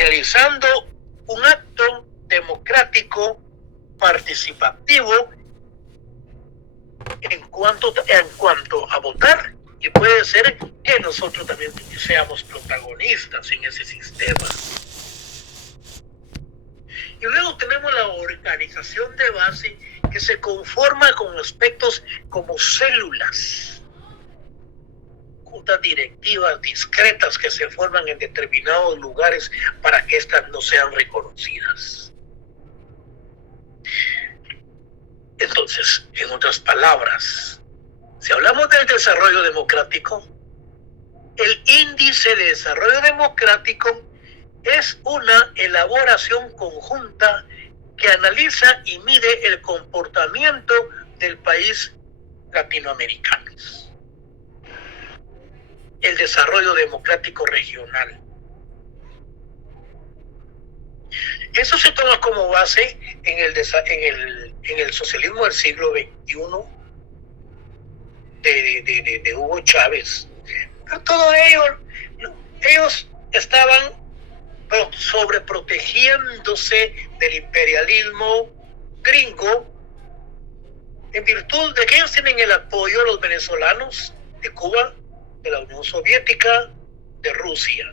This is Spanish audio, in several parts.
realizando un acto democrático participativo en cuanto a votar, y puede ser que nosotros también seamos protagonistas en ese sistema. Y luego tenemos la organización de base, que se conforma con aspectos como células, juntas directivas discretas que se forman en determinados lugares para que éstas no sean reconocidas. Entonces, en otras palabras, si hablamos del desarrollo democrático, el índice de desarrollo democrático es una elaboración conjunta que analiza y mide el comportamiento del país latinoamericano. El desarrollo democrático regional. Eso se toma como base en el socialismo del siglo XXI de Hugo Chávez. Pero todo ellos estaban sobreprotegiéndose del imperialismo gringo, en virtud de que ellos tienen el apoyo de los venezolanos, de Cuba, de la Unión Soviética, de Rusia.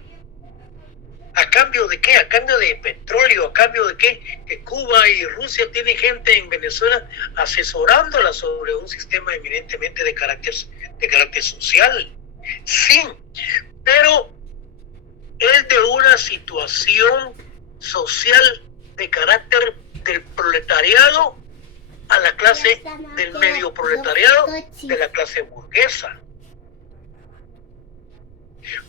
¿A cambio de qué? A cambio de petróleo. ¿A cambio de qué? Que Cuba y Rusia tienen gente en Venezuela asesorándola sobre un sistema eminentemente de carácter social. Sí, pero es de una situación social de carácter del proletariado a la clase del medio proletariado, de la clase burguesa.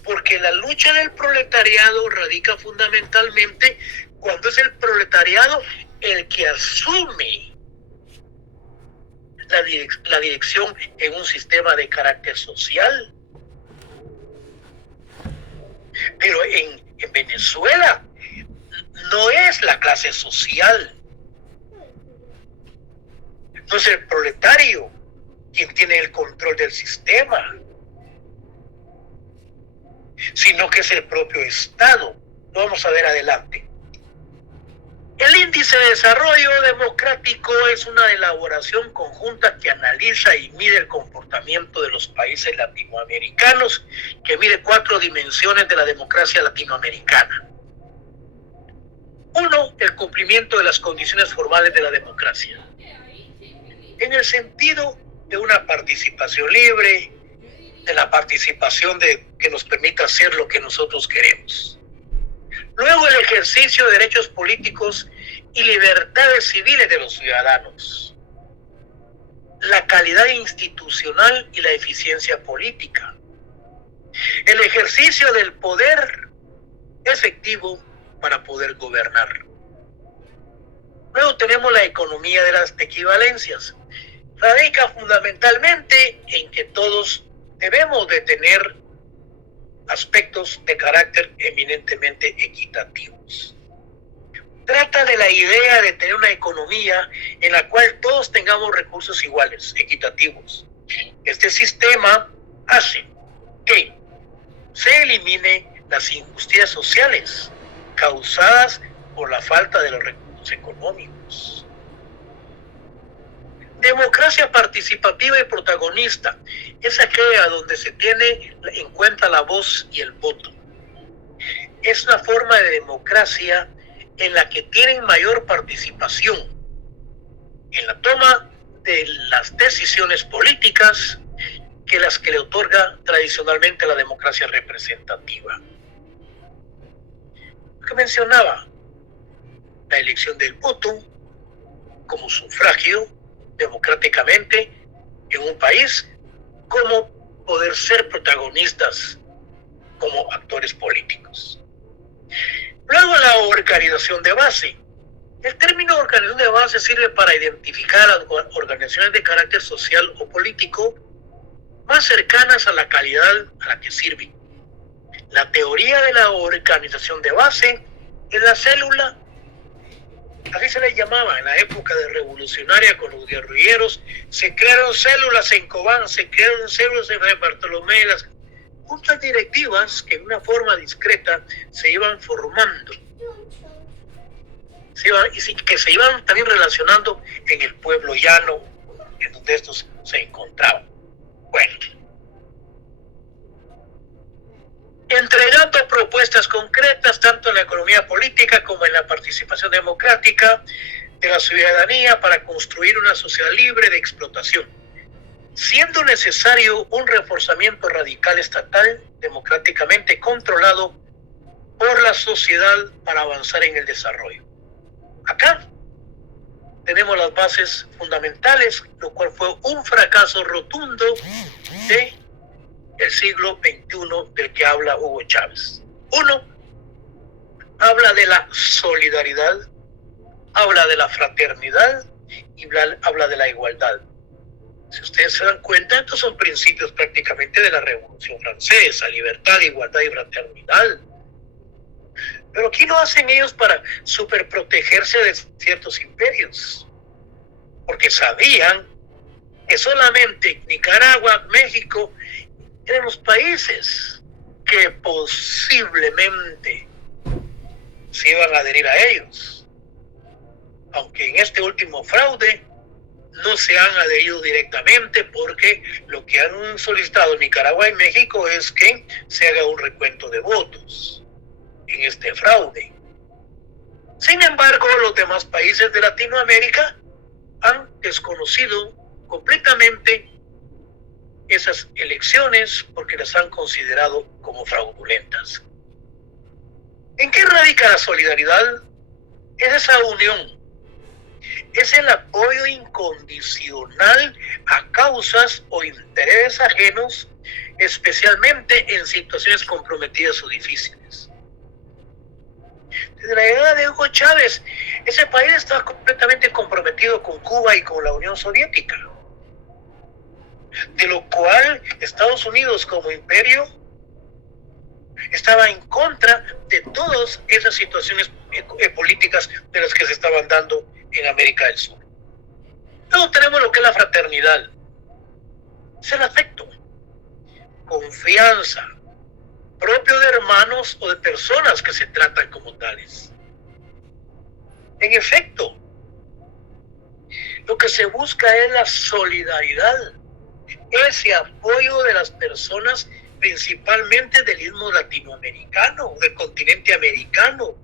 Porque la lucha del proletariado radica fundamentalmente cuando es el proletariado el que asume la dirección en un sistema de carácter social. Pero en Venezuela no es la clase social, no es el proletario quien tiene el control del sistema, sino que es el propio Estado. Lo vamos a ver adelante. El índice de desarrollo democrático es una elaboración conjunta que analiza y mide el comportamiento de los países latinoamericanos, que mide 4 dimensiones de la democracia latinoamericana. 1, el cumplimiento de las condiciones formales de la democracia, en el sentido de una participación libre, de la participación que nos permita hacer lo que nosotros queremos. Luego, el ejercicio de derechos políticos y libertades civiles de los ciudadanos. La calidad institucional y la eficiencia política. El ejercicio del poder efectivo para poder gobernar. Luego tenemos la economía de las equivalencias. Radica fundamentalmente en que todos debemos de tener aspectos de carácter eminentemente equitativos. Trata de la idea de tener una economía en la cual todos tengamos recursos iguales, equitativos. Este sistema hace que se elimine las injusticias sociales causadas por la falta de los recursos económicos. Democracia participativa y protagonista es aquella donde se tiene en cuenta la voz y el voto. Es una forma de democracia en la que tienen mayor participación en la toma de las decisiones políticas que las que le otorga tradicionalmente la democracia representativa. Lo que mencionaba, la elección del voto como sufragio democráticamente en un país, como poder ser protagonistas como actores políticos. Luego, la organización de base. El término organización de base sirve para identificar a las organizaciones de carácter social o político más cercanas a la calidad a la que sirven. La teoría de la organización de base es la célula. Así se les llamaba en la época de revolucionaria con los guerrilleros. Se crearon células en Cobán, se crearon células en San Bartolomé, las juntas directivas que en una forma discreta se iban formando que se iban también relacionando en el pueblo llano, en donde estos se encontraban. Bueno, entregando propuestas concretas tanto en la economía política como en la participación democrática de la ciudadanía para construir una sociedad libre de explotación, siendo necesario un reforzamiento radical estatal democráticamente controlado por la sociedad para avanzar en el desarrollo. Acá tenemos las bases fundamentales, lo cual fue un fracaso rotundo del siglo XXI del que habla Hugo Chávez. Uno, habla de la solidaridad, habla de la fraternidad y habla de la igualdad. Si ustedes se dan cuenta, estos son principios prácticamente de la Revolución Francesa: libertad, igualdad y fraternidad. Pero ¿qué no hacen ellos para superprotegerse de ciertos imperios? Porque sabían que solamente Nicaragua, México, eran los países que posiblemente se iban a adherir a ellos. Aunque en este último fraude no se han adherido directamente, porque lo que han solicitado Nicaragua y México es que se haga un recuento de votos en este fraude. Sin embargo, los demás países de Latinoamérica han desconocido completamente esas elecciones porque las han considerado como fraudulentas. ¿En qué radica la solidaridad? Es esa unión, es el apoyo incondicional a causas o intereses ajenos, especialmente en situaciones comprometidas o difíciles. Desde la llegada de Hugo Chávez, ese país estaba completamente comprometido con Cuba y con la Unión Soviética, de lo cual Estados Unidos como imperio estaba en contra de todas esas situaciones políticas de las que se estaban dando en América del Sur. Luego tenemos lo que es la fraternidad. Es el afecto, confianza, propio de hermanos o de personas que se tratan como tales. En efecto, lo que se busca es la solidaridad, ese apoyo de las personas, principalmente del istmo latinoamericano, del continente americano.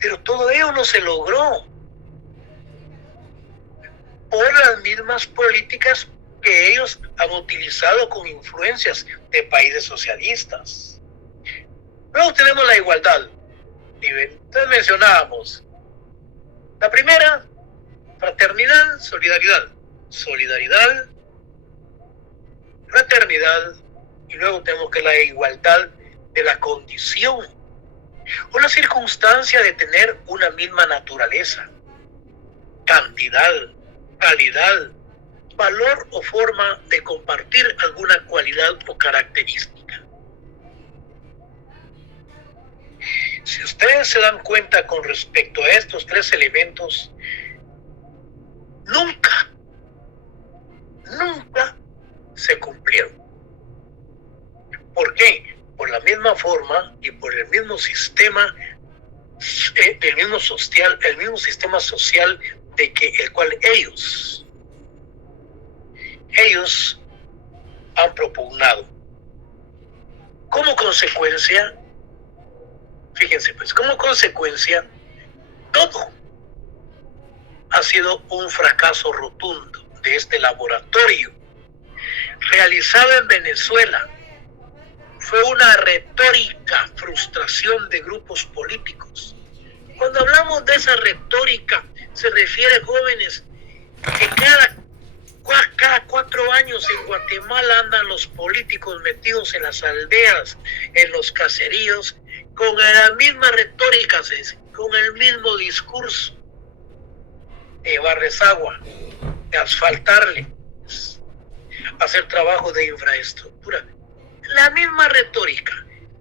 Pero todo ello no se logró por las mismas políticas que ellos han utilizado con influencias de países socialistas. Luego tenemos la igualdad. Entonces mencionábamos la primera, fraternidad, solidaridad. Solidaridad, fraternidad, y luego tenemos que la igualdad de la condición o la circunstancia de tener una misma naturaleza, cantidad, calidad, valor o forma de compartir alguna cualidad o característica. Si ustedes se dan cuenta con respecto a estos tres elementos, nunca se cumplieron. ¿Por qué? Por la misma forma y por el mismo sistema, el mismo sistema social de que el cual ellos han propugnado. Como consecuencia, fíjense pues, como consecuencia, todo ha sido un fracaso rotundo de este laboratorio realizado en Venezuela. Fue una retórica frustración de grupos políticos. Cuando hablamos de esa retórica, se refiere a jóvenes que cada 4 años en Guatemala andan los políticos metidos en las aldeas, en los caseríos, con la misma retórica, con el mismo discurso de llevarles agua, de asfaltarles, hacer trabajo de infraestructura. La misma retórica.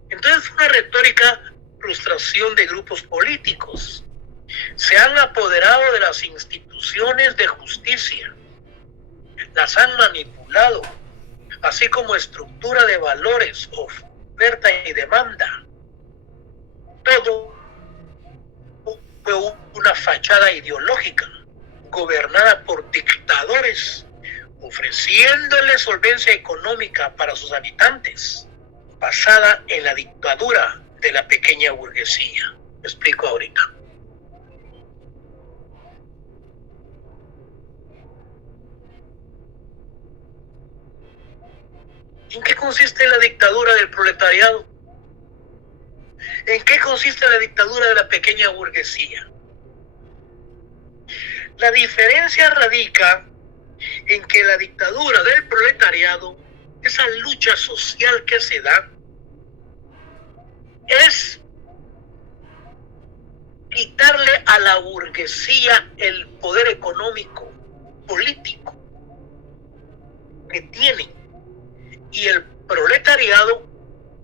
Entonces fue una retórica frustración de grupos políticos. Se han apoderado de las instituciones de justicia, las han manipulado, así como estructura de valores, oferta y demanda. todo fue una fachada ideológica gobernada por dictadores, ofreciéndole solvencia económica para sus habitantes, basada en la dictadura de la pequeña burguesía. Me explico ahorita. ¿En qué consiste la dictadura del proletariado? ¿En qué consiste la dictadura de la pequeña burguesía? La diferencia radica en que la dictadura del proletariado, esa lucha social que se da, es quitarle a la burguesía el poder económico, político que tiene, y el proletariado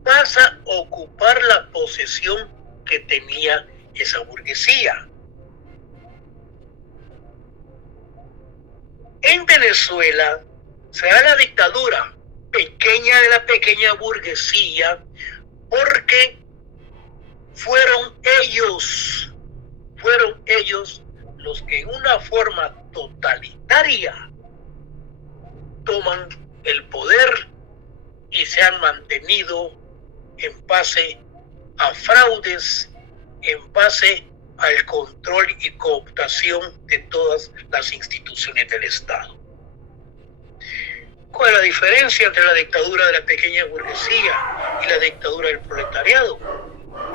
pasa a ocupar la posesión que tenía esa burguesía. En Venezuela se da la dictadura pequeña de la pequeña burguesía porque fueron ellos los que en una forma totalitaria toman el poder y se han mantenido en base a fraudes, en base al control y cooptación de todas las instituciones del Estado. ¿Cuál es la diferencia entre la dictadura de la pequeña burguesía y la dictadura del proletariado?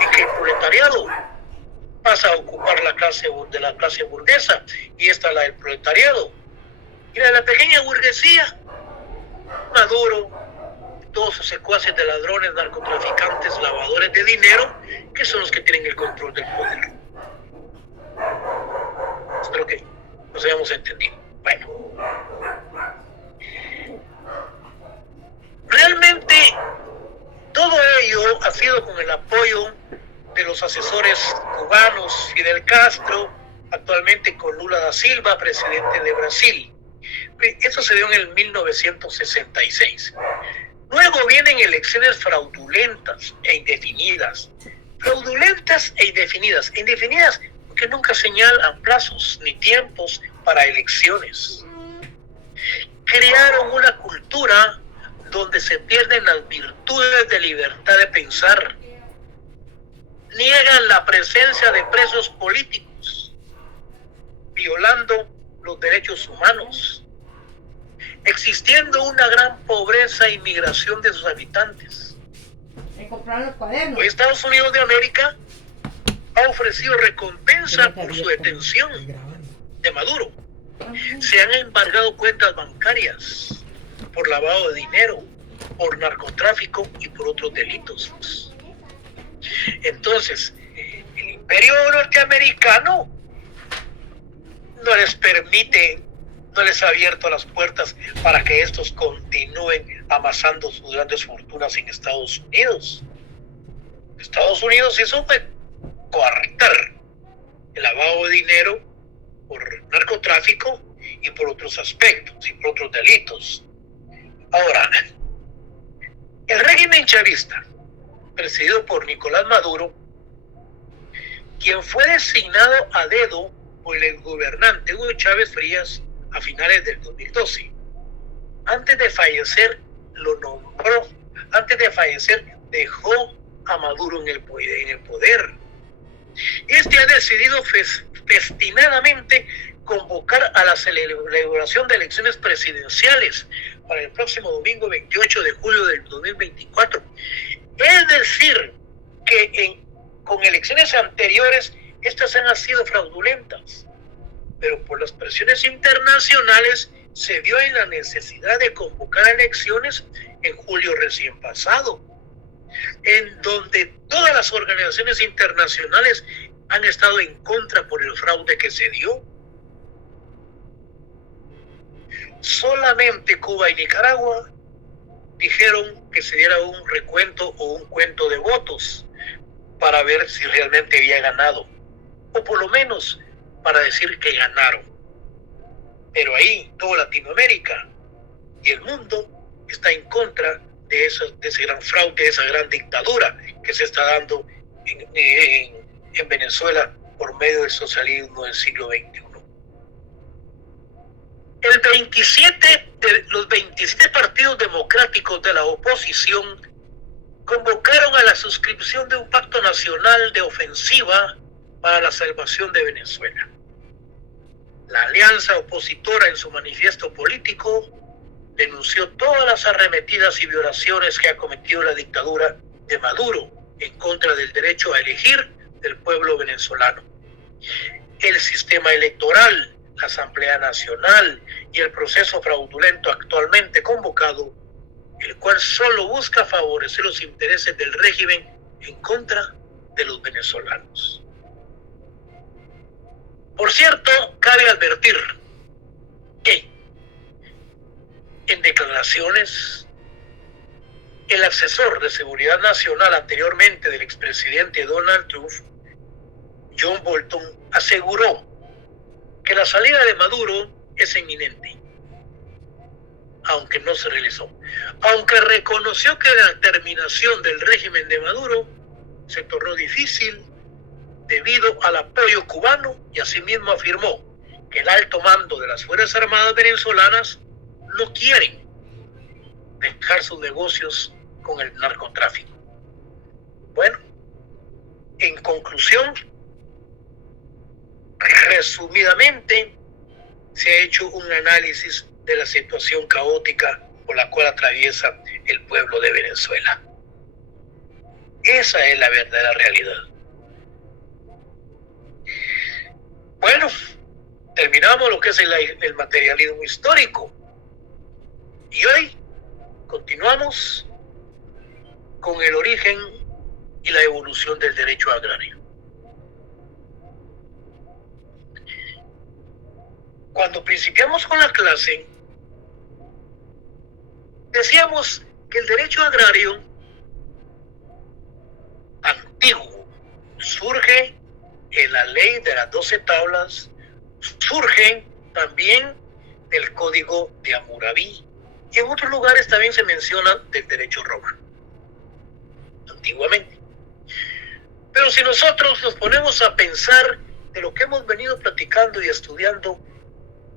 Es que el proletariado pasa a ocupar la clase burguesa y esta la del proletariado. Y la de la pequeña burguesía, Maduro, todos sus secuaces de ladrones, narcotraficantes, lavadores de dinero, que son los que tienen el control del poder. Espero que nos hayamos entendido. Bueno, realmente todo ello ha sido con el apoyo de los asesores cubanos, Fidel Castro, actualmente con Lula da Silva, presidente de Brasil. Eso se dio en el 1966. Luego vienen elecciones fraudulentas e indefinidas. Fraudulentas e indefinidas. Indefinidas porque nunca señalan plazos ni tiempos para elecciones. Crearon una cultura donde se pierden las virtudes de libertad de pensar. Niegan la presencia de presos políticos, violando los derechos humanos, existiendo una gran pobreza e inmigración de sus habitantes. Hoy Estados Unidos de América ha ofrecido recompensa por su detención de Maduro. Se han embargado cuentas bancarias por lavado de dinero, por narcotráfico y por otros delitos. Entonces, el imperio norteamericano no les permite, no les ha abierto las puertas para que estos continúen amasando sus grandes fortunas en Estados Unidos. Estados Unidos hizo fue coartar el lavado de dinero por narcotráfico y por otros aspectos y por otros delitos. Ahora, el régimen chavista, presidido por Nicolás Maduro, quien fue designado a dedo por el gobernante Hugo Chávez Frías a finales del 2012. Antes de fallecer, lo nombró, antes de fallecer, dejó a Maduro en el poder. Este ha decidido festinadamente convocar a la celebración de elecciones presidenciales para el próximo domingo 28 de julio del 2024. Es decir, que con elecciones anteriores, estas han sido fraudulentas, pero por las presiones internacionales se vio en la necesidad de convocar elecciones en julio recién pasado, en donde todas las organizaciones internacionales han estado en contra por el fraude que se dio. Solamente Cuba y Nicaragua dijeron que se diera un recuento o un cuento de votos para ver si realmente había ganado, o por lo menos para decir que ganaron. Pero ahí toda Latinoamérica y el mundo está en contra de ese gran fraude, de esa gran dictadura que se está dando en Venezuela por medio del socialismo del siglo XXI. Los 27 partidos democráticos de la oposición convocaron a la suscripción de un pacto nacional de ofensiva para la salvación de Venezuela. La alianza opositora en su manifiesto político denunció todas las arremetidas y violaciones que ha cometido la dictadura de Maduro en contra del derecho a elegir del pueblo venezolano. El sistema electoral, la Asamblea Nacional y el proceso fraudulento actualmente convocado, el cual solo busca favorecer los intereses del régimen en contra de los venezolanos. Por cierto, cabe advertir que en declaraciones, el asesor de seguridad nacional anteriormente del expresidente Donald Trump, John Bolton, aseguró que la salida de Maduro es inminente, aunque no se realizó. Aunque reconoció que la terminación del régimen de Maduro se tornó difícil debido al apoyo cubano, y asimismo afirmó que el alto mando de las Fuerzas Armadas venezolanas no quieren dejar sus negocios con el narcotráfico. Bueno, en conclusión, resumidamente, se ha hecho un análisis de la situación caótica por la cual atraviesa el pueblo de Venezuela. Esa es la verdadera realidad. Bueno, terminamos lo que es el materialismo histórico. Y hoy continuamos con el origen y la evolución del derecho agrario. Cuando principiamos con la clase, decíamos que el derecho agrario antiguo surge en la ley de las 12 tablas, surge también del Código de Hammurabi, y en otros lugares también se menciona del derecho romano, antiguamente. Pero si nosotros nos ponemos a pensar de lo que hemos venido platicando y estudiando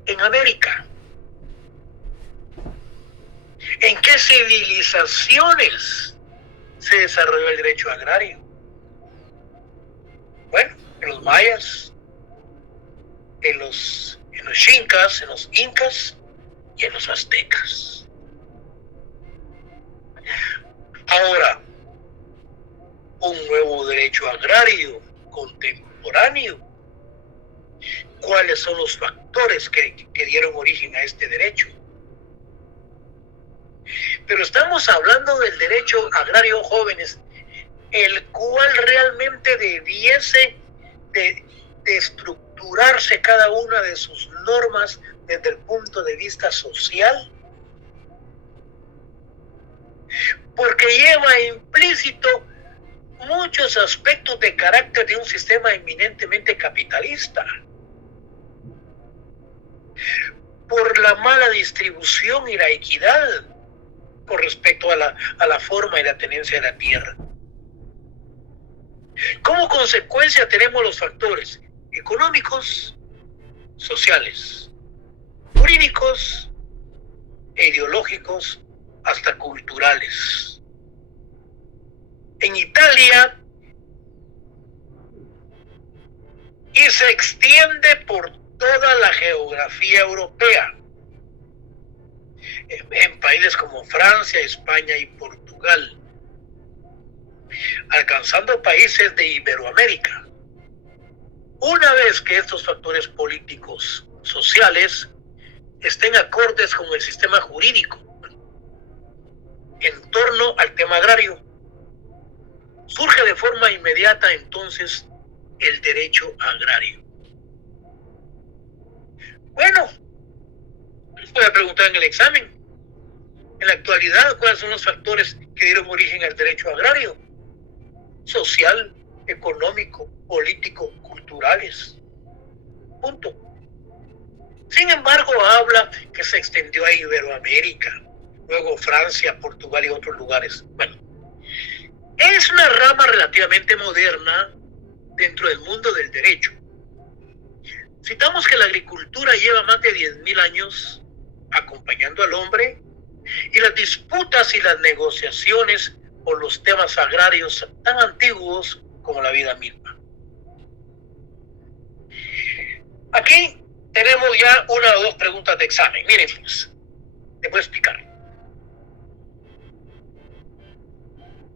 en América, ¿en qué civilizaciones se desarrolló el derecho agrario? Bueno, en los mayas, en los xincas, en los incas y en los aztecas. Ahora, un nuevo derecho agrario contemporáneo. ¿Cuáles son los factores que dieron origen a este derecho? Pero estamos hablando del derecho agrario, jóvenes, el cual realmente debiese de estructurarse cada una de sus normas desde el punto de vista social, porque lleva implícito muchos aspectos de carácter de un sistema eminentemente capitalista, por la mala distribución y la equidad con respecto a la forma y la tenencia de la tierra. Como consecuencia tenemos los factores económicos, sociales, jurídicos e ideológicos, hasta culturales. En Italia, y se extiende por toda la geografía europea, en países como Francia, España y Portugal, alcanzando países de Iberoamérica. Una vez que estos factores políticos, sociales, estén acordes con el sistema jurídico en torno al tema agrario, surge de forma inmediata entonces el derecho agrario. Bueno, les voy a preguntar en el examen, en la actualidad, ¿cuáles son los factores que dieron origen al derecho agrario? Social, económico, político, culturales. Punto. Sin embargo, habla que se extendió a Iberoamérica, luego Francia, Portugal y otros lugares. Bueno, Es una rama relativamente moderna dentro del mundo del derecho. Citamos que la agricultura lleva más de 10.000 años acompañando al hombre y las disputas y las negociaciones por los temas agrarios tan antiguos como la vida misma. Aquí tenemos ya una o dos preguntas de examen. Miren, pues, te voy a explicar.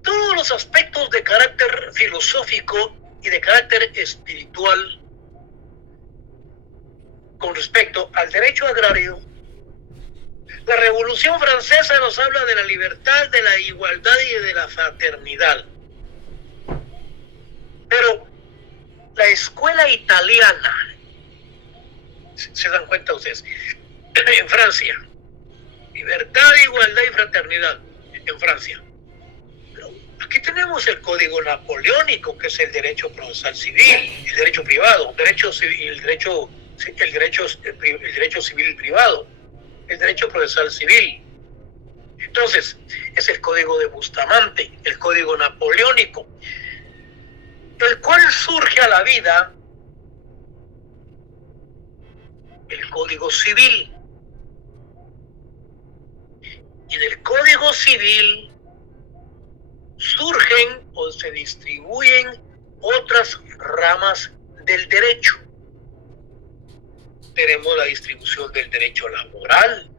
Todos los aspectos de carácter filosófico y de carácter espiritual con respecto al derecho agrario. La Revolución Francesa nos habla de la libertad, de la igualdad y de la fraternidad. Pero la escuela italiana, ¿se dan cuenta ustedes? En Francia, libertad, igualdad y fraternidad en Francia. Pero aquí tenemos el código napoleónico, que es el derecho procesal civil, el derecho privado, derecho civil, el derecho civil privado, el derecho procesal civil. Entonces, es el código de Bustamante, el código napoleónico, del cual surge a la vida el código civil. Y del código civil surgen o se distribuyen otras ramas del derecho. Tenemos la distribución del derecho laboral,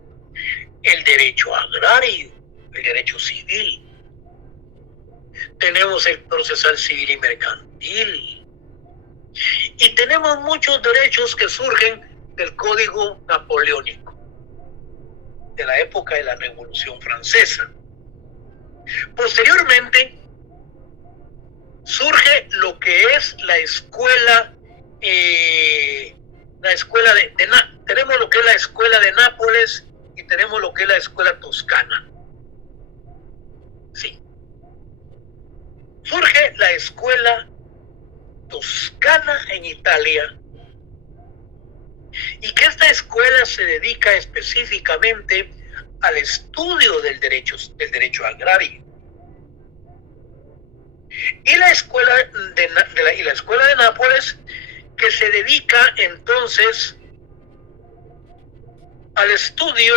el derecho agrario, el derecho civil. Tenemos el procesal civil y mercantil. Y tenemos muchos derechos que surgen del Código Napoleónico, de la época de la Revolución Francesa. Posteriormente, surge lo que es la escuela tenemos lo que es la escuela de Nápoles y tenemos lo que es la escuela toscana. Sí. Surge la escuela toscana en Italia, y que esta escuela se dedica específicamente al estudio del derecho agrario. Y la escuela de Nápoles, que se dedica entonces al estudio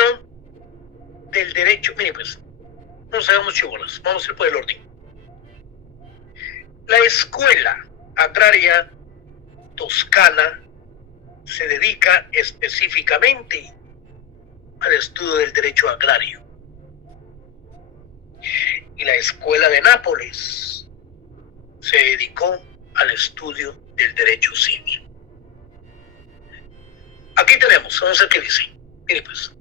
del derecho. Miren, pues, no nos hagamos chibolas, vamos a ir por el orden. La escuela agraria toscana se dedica específicamente al estudio del derecho agrario. Y la escuela de Nápoles se dedicó al estudio del derecho civil. Aquí tenemos, vamos a ver qué dice. Mire pues.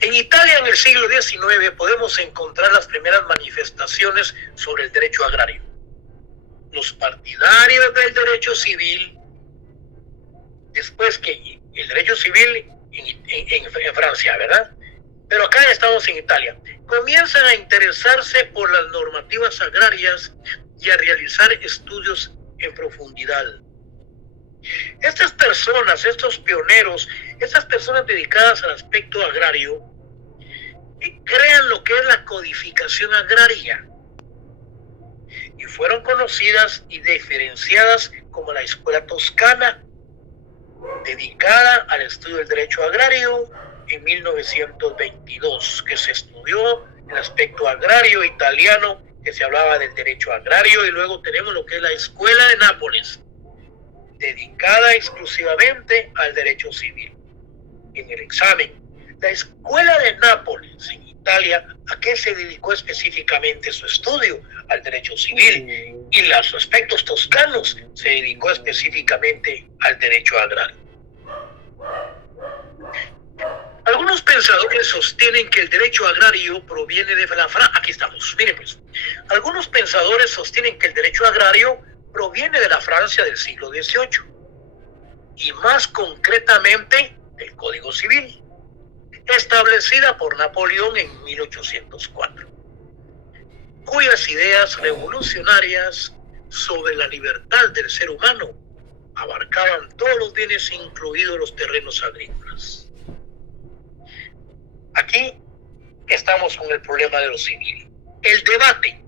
En Italia, en el siglo XIX, podemos encontrar las primeras manifestaciones sobre el derecho agrario. Los partidarios del derecho civil, después que el derecho civil en Francia, ¿verdad? Pero acá estamos en Italia. Comienzan a interesarse por las normativas agrarias y a realizar estudios en profundidad. Estas personas, estos pioneros, estas personas dedicadas al aspecto agrario, crean lo que es la codificación agraria y fueron conocidas y diferenciadas como la escuela toscana, dedicada al estudio del derecho agrario en 1922, que se estudió el aspecto agrario italiano, que se hablaba del derecho agrario, y luego tenemos lo que es la escuela de Nápoles, dedicada exclusivamente al derecho civil. En el examen, la escuela de Nápoles en Italia, ¿a qué se dedicó específicamente su estudio? Al derecho civil. Y los aspectos toscanos se dedicó específicamente al derecho agrario. Algunos pensadores sostienen que el derecho agrario proviene de la Francia. Aquí estamos, miren pues. Algunos pensadores sostienen que el derecho agrario proviene de la Francia del siglo XVIII y más concretamente del Código Civil, establecida por Napoleón en 1804, cuyas ideas revolucionarias sobre la libertad del ser humano abarcaban todos los bienes, incluidos los terrenos agrícolas. Aquí estamos con el problema de lo civil. El debate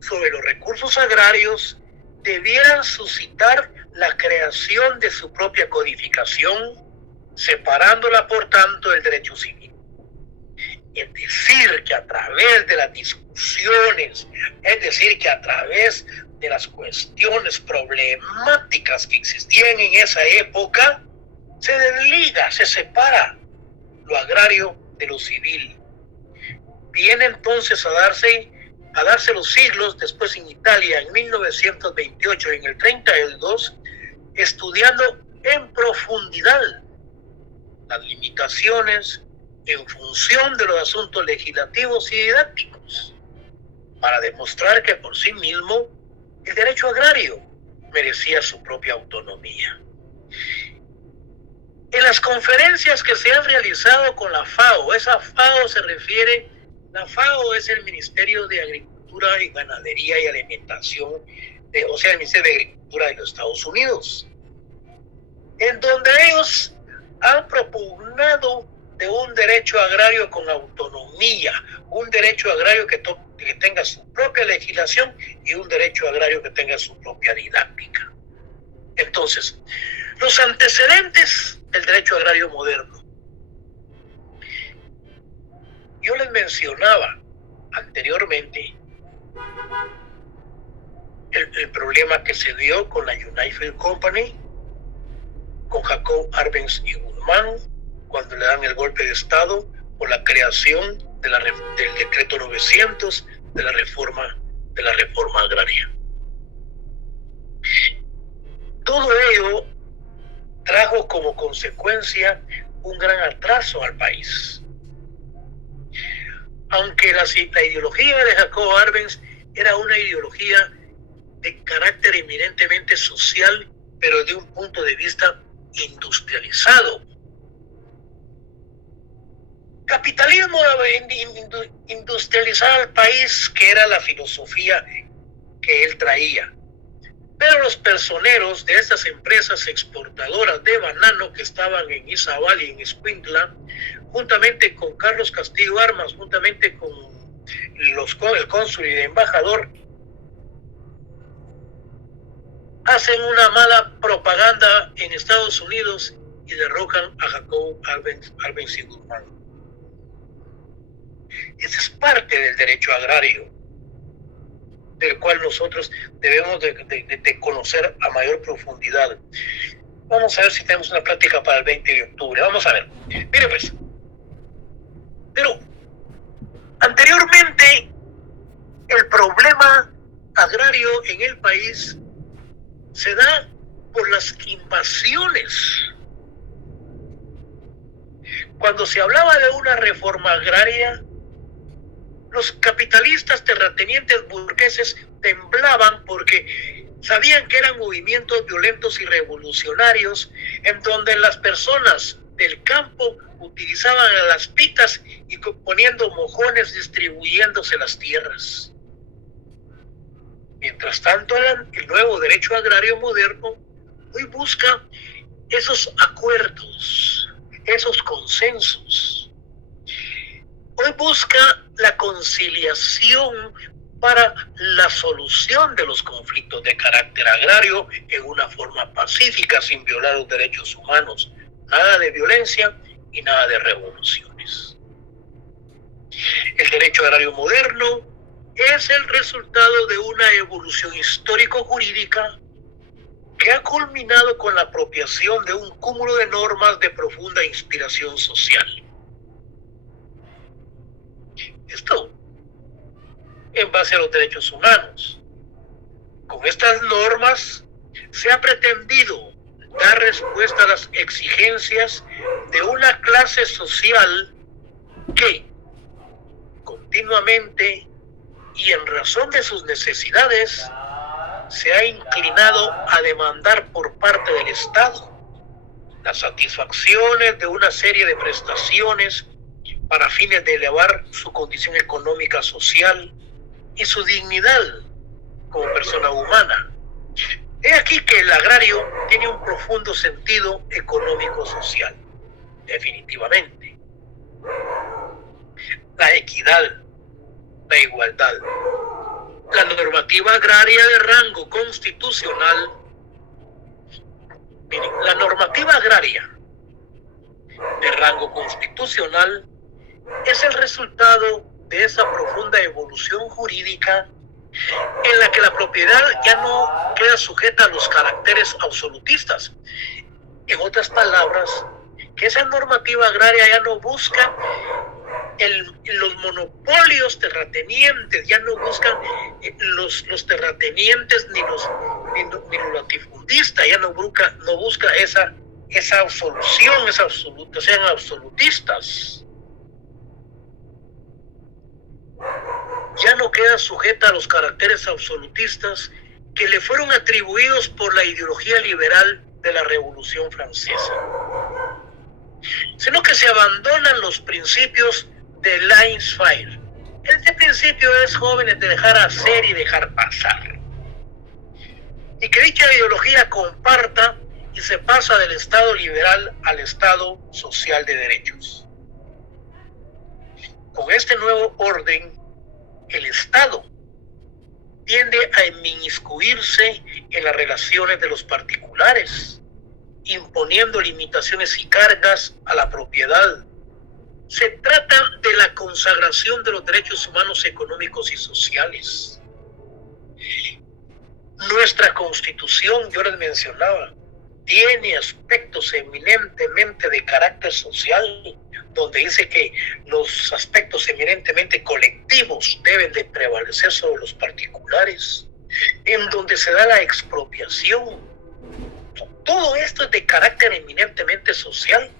sobre los recursos agrarios debieran suscitar la creación de su propia codificación, separándola por tanto del derecho civil. Es decir, que a través de las discusiones, es decir, que a través de las cuestiones problemáticas que existían en esa época, se desliga, se separa lo agrario de lo civil. Viene entonces a darse los siglos después en Italia, en 1928, en el 32, estudiando en profundidad las limitaciones en función de los asuntos legislativos y didácticos, para demostrar que por sí mismo el derecho agrario merecía su propia autonomía. En las conferencias que se han realizado con la FAO, esa FAO se refiere, la FAO es el Ministerio de Agricultura y Ganadería y Alimentación, o sea, el Ministerio de Agricultura de los Estados Unidos, en donde ellos han propugnado de un derecho agrario con autonomía, un derecho agrario que tenga su propia legislación y un derecho agrario que tenga su propia didáctica. Entonces, los antecedentes del derecho agrario moderno. Yo les mencionaba anteriormente el problema que se dio con la United Fruit Company, con Jacob Arbenz y Guzmán, cuando le dan el golpe de Estado por la creación del decreto 900 de la reforma agraria. Todo ello trajo como consecuencia un gran atraso al país. Aunque la ideología de Jacob Arbenz era una ideología de carácter eminentemente social, pero de un punto de vista industrializado. Capitalismo industrializar al país, que era la filosofía que él traía. Pero los personeros de estas empresas exportadoras de banano que estaban en Izabal y en Escuintla, juntamente con Carlos Castillo Armas, juntamente con el cónsul y el embajador, hacen una mala propaganda en Estados Unidos y derrocan a Jacob Arbenz y Guzmán. Esa es parte del derecho agrario, del cual nosotros debemos de conocer a mayor profundidad. Vamos a ver si tenemos una plática para el 20 de octubre. Vamos a ver. Mire pues. Pero anteriormente el problema agrario en el país se da por las invasiones. Cuando se hablaba de una reforma agraria, los capitalistas terratenientes burgueses temblaban porque sabían que eran movimientos violentos y revolucionarios en donde las personas del campo utilizaban las picas y poniendo mojones distribuyéndose las tierras. Mientras tanto, el nuevo derecho agrario moderno hoy busca esos acuerdos, esos consensos. Hoy busca la conciliación para la solución de los conflictos de carácter agrario en una forma pacífica, sin violar los derechos humanos. Nada de violencia y nada de revoluciones. El derecho agrario moderno es el resultado de una evolución histórico-jurídica que ha culminado con la apropiación de un cúmulo de normas de profunda inspiración social. Esto en base a los derechos humanos. Con estas normas se ha pretendido dar respuesta a las exigencias de una clase social que continuamente y en razón de sus necesidades se ha inclinado a demandar por parte del Estado las satisfacciones de una serie de prestaciones para fines de elevar su condición económica, social y su dignidad como persona humana. He aquí que el agrario tiene un profundo sentido económico-social, definitivamente. La equidad, la igualdad, La normativa agraria de rango constitucional, miren, la normativa agraria de rango constitucional es el resultado de esa profunda evolución jurídica en la que la propiedad ya no queda sujeta a los caracteres absolutistas. En otras palabras, que esa normativa agraria ya no busca los monopolios terratenientes, ya no buscan los terratenientes ni los latifundistas, ya no busca esa absolución, esa absoluta, sean absolutistas. Ya no queda sujeta a los caracteres absolutistas que le fueron atribuidos por la ideología liberal de la Revolución Francesa, sino que se abandonan los principios de laissez-faire. Este principio es, jóvenes, de dejar hacer y dejar pasar, y que dicha ideología comparta y se pasa del Estado liberal al Estado social de derechos. Con este nuevo orden, el Estado tiende a inmiscuirse en las relaciones de los particulares, imponiendo limitaciones y cargas a la propiedad. Se trata de la consagración de los derechos humanos, económicos y sociales. Nuestra Constitución, yo les mencionaba, tiene aspectos eminentemente de carácter social, donde dice que los aspectos eminentemente colectivos deben de prevalecer sobre los particulares, en donde se da la expropiación. Todo esto es de carácter eminentemente social.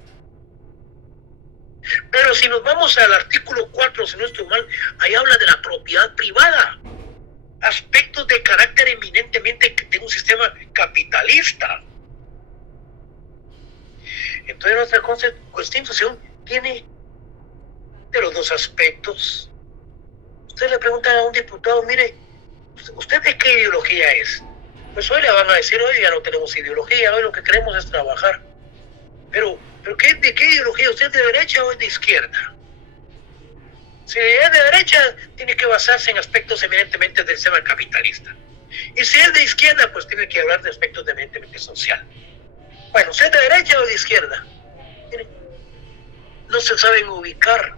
Pero si nos vamos al artículo 4, si no estoy mal, ahí habla de la propiedad privada, aspectos de carácter eminentemente de un sistema capitalista. Entonces nuestra Constitución tiene de los dos aspectos. Usted le pregunta a un diputado, mire, ¿usted de qué ideología es? Pues hoy le van a decir, hoy ya no tenemos ideología, hoy lo que queremos es trabajar. Pero ¿de qué ideología? ¿Usted es de derecha o es de izquierda? Si es de derecha, tiene que basarse en aspectos eminentemente del sistema capitalista. Y si es de izquierda, pues tiene que hablar de aspectos eminentemente social. Bueno, ¿usted es de derecha o de izquierda? Miren, no se saben ubicar.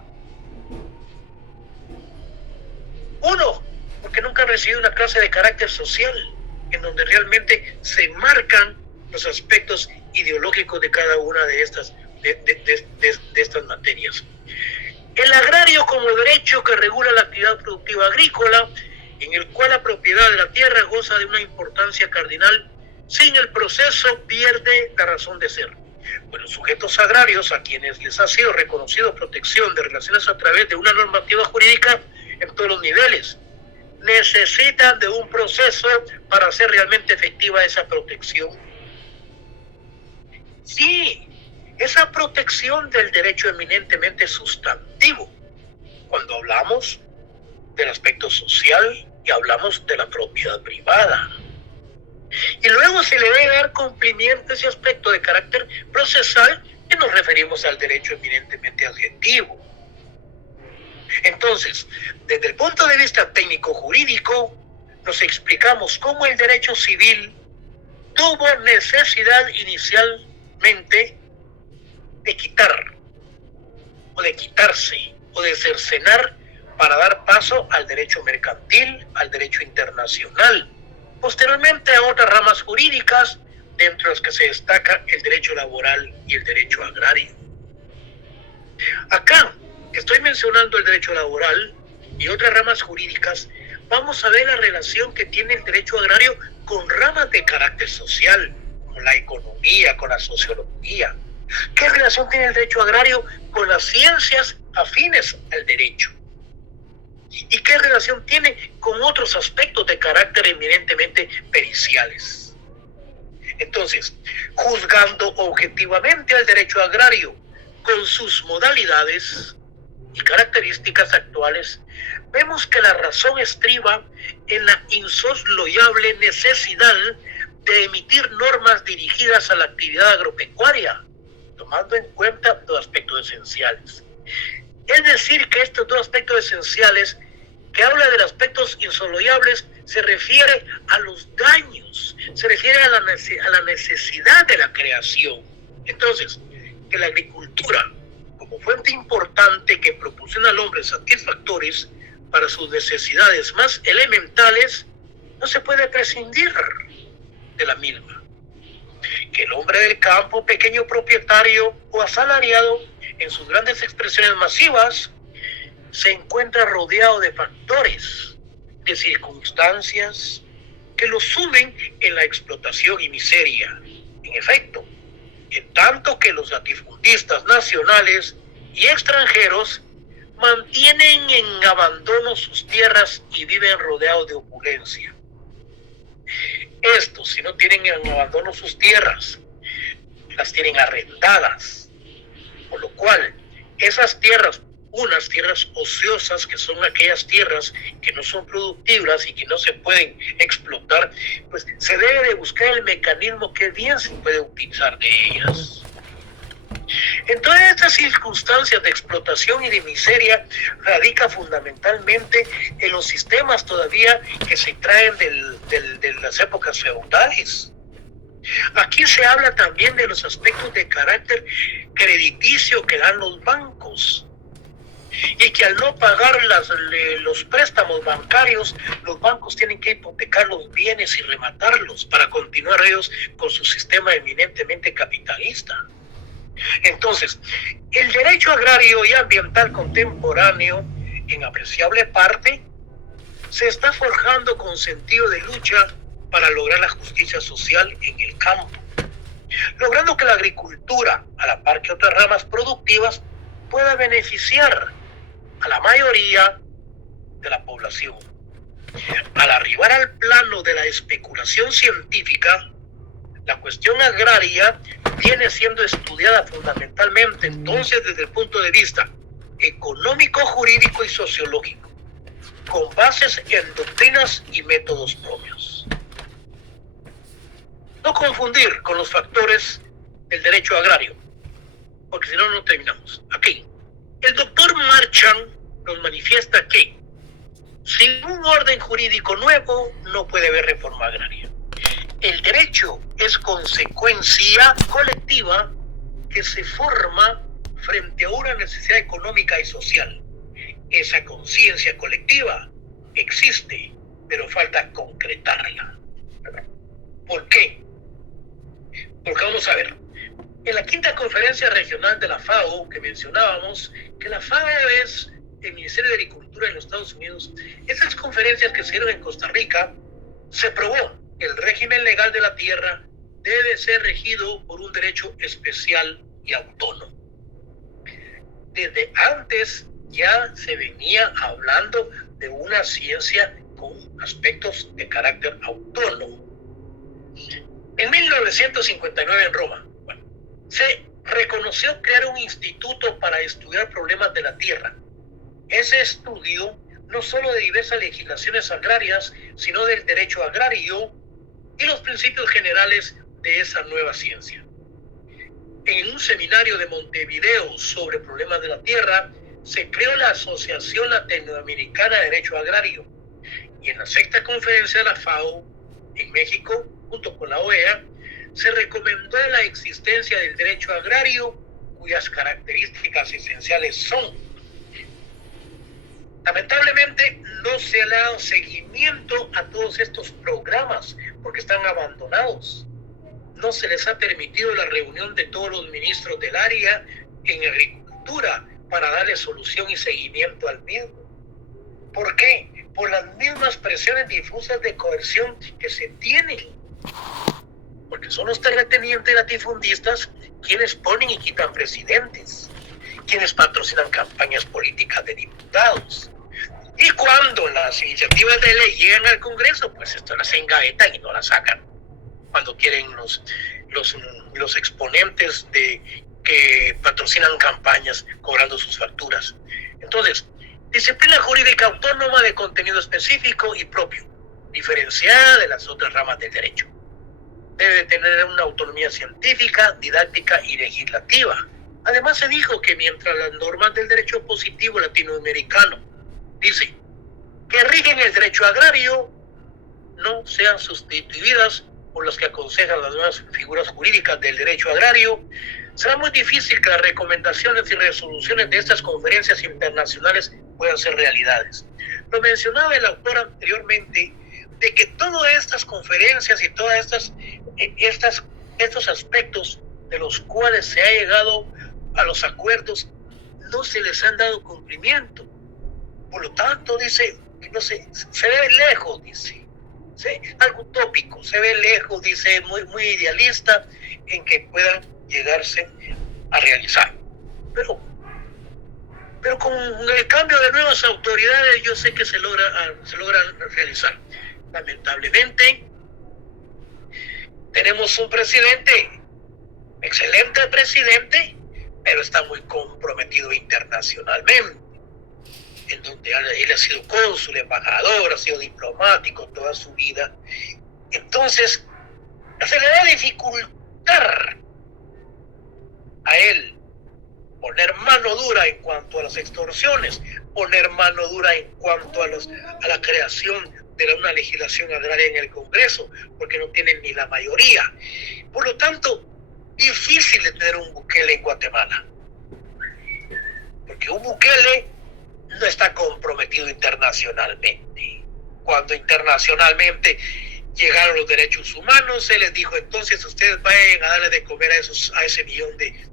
Uno, porque nunca han recibido una clase de carácter social, en donde realmente se marcan los aspectos ideológicos de cada una de estas materias. El agrario como derecho que regula la actividad productiva agrícola, en el cual la propiedad de la tierra goza de una importancia cardinal, sin el proceso pierde la razón de ser. Bueno, sujetos agrarios a quienes les ha sido reconocido protección de relaciones a través de una normativa jurídica en todos los niveles, necesitan de un proceso para hacer realmente efectiva esa protección. Sí, esa protección del derecho eminentemente sustantivo, cuando hablamos del aspecto social y hablamos de la propiedad privada. Y luego se le debe dar cumplimiento a ese aspecto de carácter procesal, que nos referimos al derecho eminentemente adjetivo. Entonces, desde el punto de vista técnico-jurídico, nos explicamos cómo el derecho civil tuvo necesidad inicialmente de quitar, o de quitarse, o de cercenar, para dar paso al derecho mercantil, al derecho internacional. Posteriormente a otras ramas jurídicas, dentro de las que se destaca el derecho laboral y el derecho agrario. Acá, que estoy mencionando el derecho laboral y otras ramas jurídicas, vamos a ver la relación que tiene el derecho agrario con ramas de carácter social, con la economía, con la sociología. ¿Qué relación tiene el derecho agrario con las ciencias afines al derecho? ¿Y qué relación tiene con otros aspectos de carácter eminentemente periciales? Entonces, juzgando objetivamente al derecho agrario con sus modalidades y características actuales, vemos que la razón estriba en la insoslayable necesidad de emitir normas dirigidas a la actividad agropecuaria, tomando en cuenta dos aspectos esenciales. Es decir, que estos dos aspectos esenciales que habla de aspectos insosulables, se refiere a los daños, se refiere a la necesidad de la creación. Entonces, que la agricultura, como fuente importante que proporciona al hombre satisfactores para sus necesidades más elementales, no se puede prescindir de la misma. Que el hombre del campo, pequeño propietario o asalariado, en sus grandes expresiones masivas, se encuentra rodeado de factores, de circunstancias que lo sumen en la explotación y miseria. En efecto, en tanto que los latifundistas nacionales y extranjeros mantienen en abandono sus tierras y viven rodeados de opulencia. Estos, si no tienen en abandono sus tierras, las tienen arrendadas, por lo cual esas tierras, unas tierras ociosas, que son aquellas tierras que no son productivas y que no se pueden explotar, pues se debe de buscar el mecanismo que bien se puede utilizar de ellas. En todas estas circunstancias de explotación y de miseria radica fundamentalmente en los sistemas todavía que se traen de las épocas feudales. Aquí se habla también de los aspectos de carácter crediticio que dan los bancos, y que al no pagar los préstamos bancarios, los bancos tienen que hipotecar los bienes y rematarlos para continuar ellos con su sistema eminentemente capitalista. Entonces, el derecho agrario y ambiental contemporáneo, en apreciable parte, se está forjando con sentido de lucha para lograr la justicia social en el campo, logrando que la agricultura, a la par que otras ramas productivas, pueda beneficiar a la mayoría de la población. Al arribar al plano de la especulación científica, la cuestión agraria viene siendo estudiada fundamentalmente entonces desde el punto de vista económico, jurídico y sociológico, con bases en doctrinas y métodos propios. No confundir con los factores del derecho agrario, porque si no, no terminamos. Aquí, el doctor Marchand nos manifiesta que sin un orden jurídico nuevo no puede haber reforma agraria. El derecho es consecuencia colectiva que se forma frente a una necesidad económica y social. Esa conciencia colectiva existe, pero falta concretarla. ¿Por qué? Porque vamos a ver, en la quinta conferencia regional de la FAO, que mencionábamos, que la FAO es el Ministerio de Agricultura en los Estados Unidos, esas conferencias que se dieron en Costa Rica, se probó que el régimen legal de la tierra debe ser regido por un derecho especial y autónomo. Desde antes ya se venía hablando de una ciencia con aspectos de carácter autónomo. En 1959 en Roma, se reconoció crear un instituto para estudiar problemas de la tierra. Ese estudio no solo de diversas legislaciones agrarias, sino del derecho agrario y los principios generales de esa nueva ciencia. En un seminario de Montevideo sobre problemas de la tierra, se creó la Asociación Latinoamericana de Derecho Agrario, y en la sexta conferencia de la FAO, en México, junto con la OEA, se recomendó la existencia del derecho agrario, cuyas características esenciales son: lamentablemente no se le ha dado seguimiento a todos estos programas porque están abandonados. No se les ha permitido la reunión de todos los ministros del área en agricultura para darle solución y seguimiento al mismo. ¿Por qué? Por las mismas presiones difusas de coerción que se tienen. Porque son los terratenientes latifundistas quienes ponen y quitan presidentes, quienes patrocinan campañas políticas de diputados. Y cuando las iniciativas de ley llegan al Congreso, pues esto las engavetan y no las sacan. Cuando quieren los exponentes que patrocinan campañas cobrando sus facturas. Entonces, disciplina jurídica autónoma de contenido específico y propio, diferenciada de las otras ramas del derecho. Debe tener una autonomía científica, didáctica y legislativa. Además, se dijo que mientras las normas del derecho positivo latinoamericano, dice, que rigen el derecho agrario no sean sustituidas por las que aconsejan las nuevas figuras jurídicas del derecho agrario, será muy difícil que las recomendaciones y resoluciones de estas conferencias internacionales puedan ser realidades. Lo mencionaba el autor anteriormente, de que todas estas conferencias y todas estos aspectos de los cuales se ha llegado a los acuerdos no se les han dado cumplimiento. Por lo tanto, dice, no sé, se ve lejos, dice, ¿sí? Algo utópico, se ve lejos, dice, muy idealista en que puedan llegarse a realizar. Pero con el cambio de nuevas autoridades yo sé que se logra realizar. Lamentablemente, tenemos un presidente, excelente presidente, pero está muy comprometido internacionalmente, en donde él ha sido cónsul, embajador, ha sido diplomático toda su vida. Entonces, se le va a dificultar a él poner mano dura en cuanto a las extorsiones, poner mano dura en cuanto a la creación de una legislación agraria en el Congreso, porque no tienen ni la mayoría. Por lo tanto, difícil de tener un Bukele en Guatemala, porque un Bukele no está comprometido internacionalmente. Cuando internacionalmente llegaron los derechos humanos, se les dijo: entonces ustedes vayan a darle de comer a ese millón de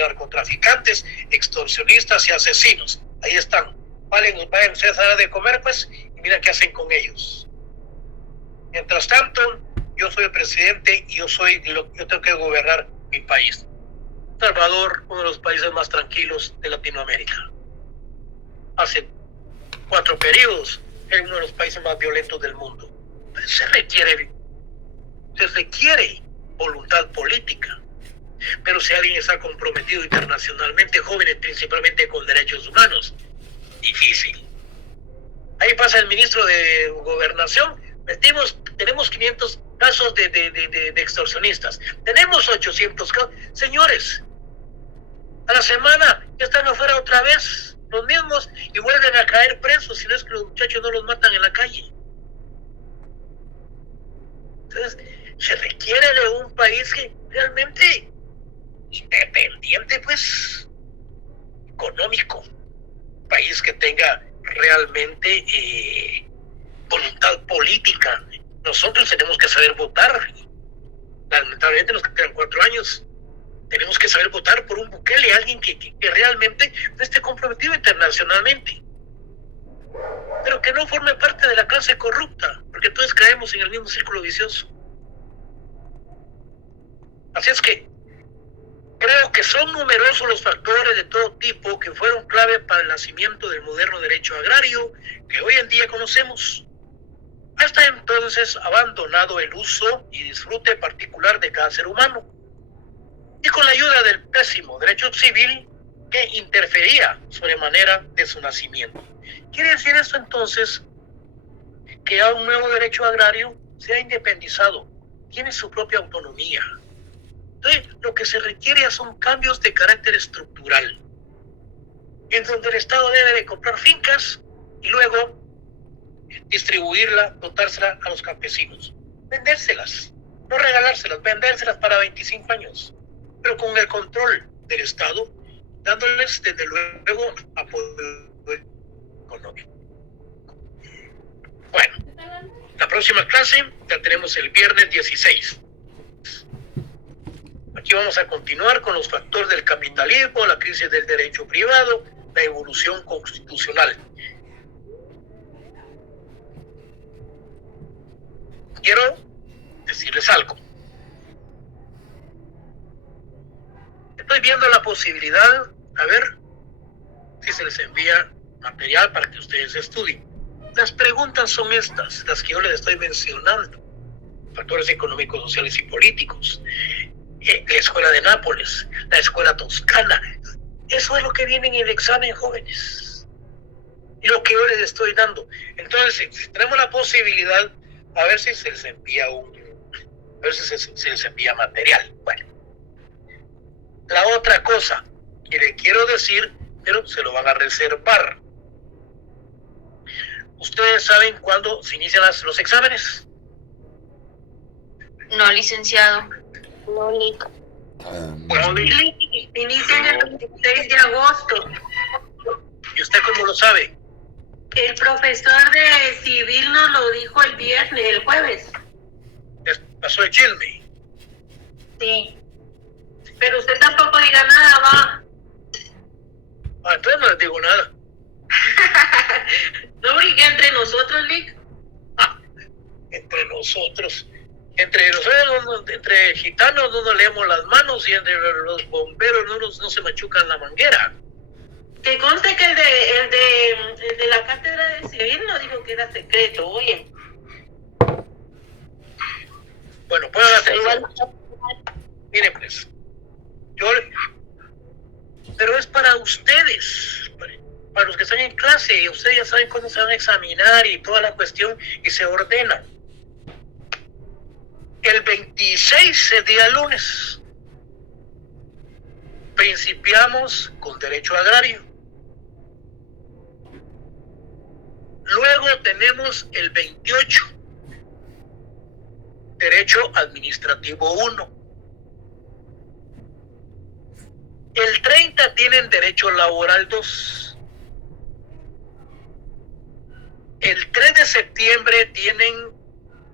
narcotraficantes, extorsionistas y asesinos. Ahí están. Vayan ustedes a dar de comer, pues, y mira qué hacen con ellos. Mientras tanto, yo soy el presidente y yo tengo que gobernar mi país. Salvador, uno de los países más tranquilos de Latinoamérica. Hace 4 periodos es uno de los países más violentos del mundo. Se requiere voluntad política. Pero si alguien está comprometido internacionalmente, jóvenes principalmente con derechos humanos, difícil. Ahí pasa el ministro de Gobernación. Tenemos 500 casos de extorsionistas. Tenemos 800 casos. Señores, a la semana ya están afuera otra vez los mismos y vuelven a caer presos, si no es que los muchachos no los matan en la calle. Entonces, se requiere de un país que realmente independiente, pues, económico, un país que tenga realmente voluntad política. Nosotros tenemos que saber votar. Lamentablemente nos quedan 4 años. Tenemos que saber votar por un Bukele, alguien que realmente no esté comprometido internacionalmente, pero que no forme parte de la clase corrupta, porque todos caemos en el mismo círculo vicioso. Así es que creo que son numerosos los factores de todo tipo que fueron clave para el nacimiento del moderno derecho agrario que hoy en día conocemos. Hasta entonces abandonado el uso y disfrute particular de cada ser humano, y con la ayuda del pésimo derecho civil que interfería sobremanera de su nacimiento. Quiere decir esto entonces que a un nuevo derecho agrario se ha independizado, tiene su propia autonomía. Entonces, lo que se requiere son cambios de carácter estructural, en donde el Estado debe de comprar fincas y luego distribuirla, dotársela a los campesinos, vendérselas, no regalárselas, vendérselas para 25 años, pero con el control del Estado, dándoles desde luego apoyo económico. Bueno, la próxima clase la tenemos el viernes 16. Aquí vamos a continuar con los factores del capitalismo, la crisis del derecho privado, la evolución constitucional. Quiero decirles algo. Estoy viendo la posibilidad, a ver si se les envía material para que ustedes estudien. Las preguntas son estas, las que yo les estoy mencionando. Factores económicos, sociales y políticos. La escuela de Nápoles, la escuela toscana. Eso es lo que viene en el examen, jóvenes. Y lo que yo les estoy dando. Entonces, si tenemos la posibilidad, a ver si se les envía se les envía material. Bueno. La otra cosa que le quiero decir, pero se lo van a reservar. ¿Ustedes saben cuándo se inician los exámenes? No, licenciado. No, Lic. Inician el 26 de agosto. ¿Y usted cómo lo sabe? El profesor de civil nos lo dijo el jueves. Les pasó el chisme. Sí. Pero usted tampoco diga nada, va. Entonces no les digo nada. No brigué entre nosotros, Lic. Entre nosotros, entre gitanos no nos leemos las manos y entre los bomberos no se machucan la manguera. Que conste que el de la cátedra de civil nos dijo que era secreto, oye. Bueno, pongan atención. Miren pues, pero es para ustedes, para los que están en clase, y ustedes ya saben cómo se van a examinar y toda la cuestión, y se ordenan. El 26, el día lunes, principiamos con derecho agrario. Luego tenemos el 28, derecho administrativo 1. El 30 tienen derecho laboral 2. El 3 de septiembre tienen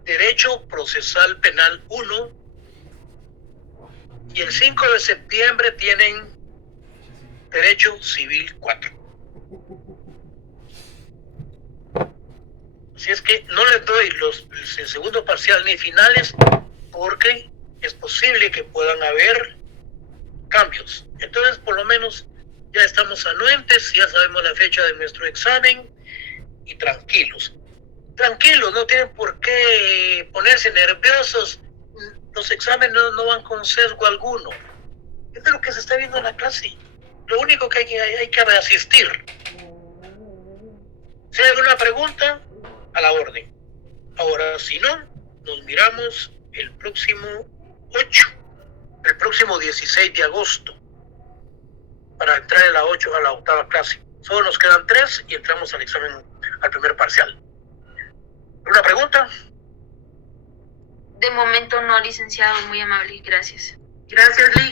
derecho procesal penal 1. Y el 5 de septiembre tienen derecho civil 4. Así es que no les doy el segundo parcial ni finales, porque es posible que puedan haber cambios. Entonces, por lo menos, ya estamos anuentes, ya sabemos la fecha de nuestro examen, y tranquilos. Tranquilos, no tienen por qué ponerse nerviosos. Los exámenes no van con sesgo alguno. Es de lo que se está viendo en la clase. Lo único que hay que asistir. Si hay alguna pregunta, a la orden. Ahora, si no, nos miramos el próximo 8, el próximo 16 de agosto, para entrar a la 8ª clase. Solo nos quedan 3 y entramos al examen, al primer parcial. ¿Una pregunta? De momento no, licenciado. Muy amable. Gracias. Gracias, Lic.